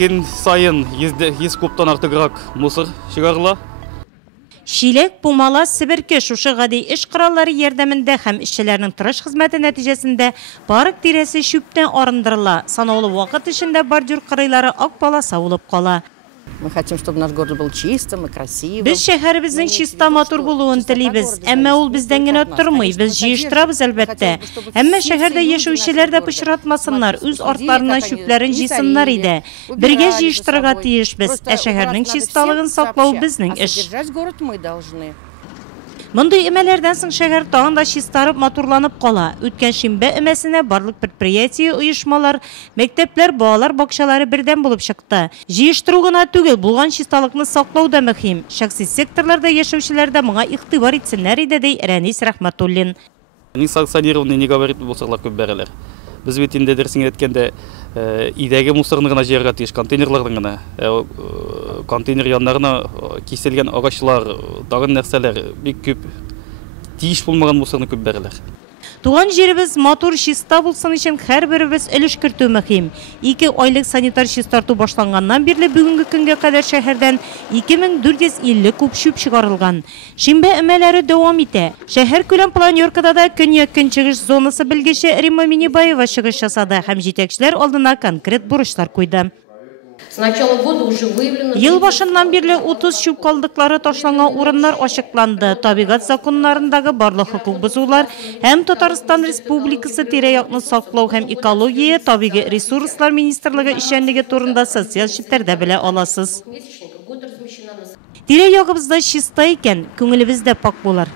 Кен сайын 100 кубтан артыграк мусор чыгарыла. Шилек, Пумала, Сибирке шушы гади эш кораллары ярдәмендә һәм эшчеләрнең тырыш хезмәте нәтиҗәсендә парк тирәсе шүптән арындырыла. Санаулы вакыт эчендә бордюр кырыйлары ак полоса булып кала. Мы хотим, чтобы наш город был чистым и красивым. Без шәһәребезнең чиста матур булуын телибез. Әмма ул бездән генә тормый. Без җыештырабыз әлбәттә. Әмма шәһәрдә яшәүчеләр дә пычратмасыннар, үз артларына чүпләрен җыйсыннар иде. Бергә җыештырырга тиешбез. Ә шәһәрнең чисталыгын саклау безнең эш. Мондый эмәләрдән соң шәһәр тагын да чистарып матурланып кала. Үткән шимбә эмәсенә барлык предприятие, оешмалар, мәктәпләр, балалар бакчалары бердән булып чыкты. Җыештыру гына түгел, булган чисталыкны саклау да мөһим. Шәхси секторларда яшәүчеләр дә моңа игътибар итсеннәр иде, ди Рәнис Рәхмәтуллин. Несанкционированный, не говорит булсалар күп бәрәләр. Без бит инде дәрсен әйткәндә идәге мусорны гына җыярга тиеш, контейнерларны гына. Контейнер яннарына киселгән агачлар, тагын нәрсәләр бик күп тиеш булмаган мусорны күп бәрәләр. Туган җиребез матур чиста булсын өчен һәрберебез өлеш кертү мөһим. 2 айлык санитар чистарту башланганнан бирле бүгенге көнгә кадәр шәһәрдән 2450 куб шүп чыгарылган. Шимбә эмәләре дәвам итә. Шәһәр күләм планеркада да көньяк-көнчыгыш зонасы белгече Римма Минибаева чыгыш ясады һәм җитәкчеләр алдына конкрет бурычлар куйды. Ел башыннан бирле 30 шүп калдыклары ташланган урыннар ачыкланды. Табигать законнарындагы барлык хукук бозулар һәм Татарстан Республикасы тирә-якны саклау һәм экология, табигый ресурслар министрлыгы эшчәнлеге турында социаль челтәрдә белә аласыз. Тирә-ягыбызда чиста икән, күңелебез дә пак булыр.